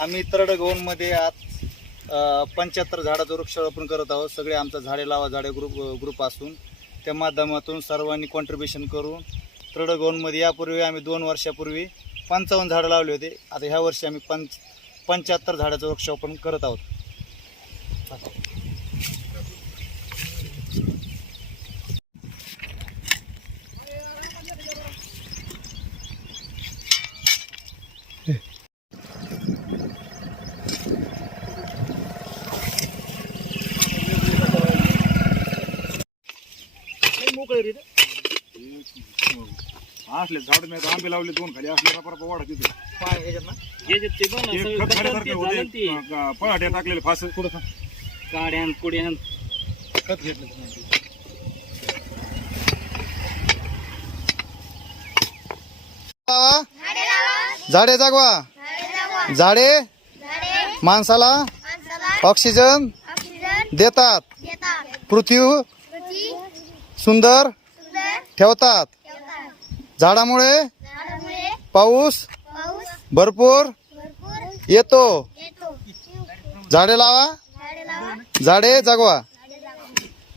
आम्ही तरडगावमध्ये आज 75 झाडाचं वृक्षारोपण करत आहोत. सगळे आमचा झाडे लावा झाडे ग्रुप असून त्या माध्यमातून सर्वांनी कॉन्ट्रीब्युशन करून तरडगावमध्ये यापूर्वी आम्ही 2 वर्षापूर्वी 55 झाडं लावले होते. आता ह्या वर्षी आम्ही 75 झाडाचं वृक्षारोपण करत आहोत. असले झाड मी आंबे लावले 2 खाली असले रपरप वाढत तिथे पळाट्या टाकलेले फास थोडं काड्यान पुड्यान खत घेतलं. झाडे जागवा. झाडे माणसाला ऑक्सिजन देतात, पृथ्वी सुंदर ठेवतात. झाडामुळे पाऊस भरपूर येतो. झाडे लावा, झाडे जगवा.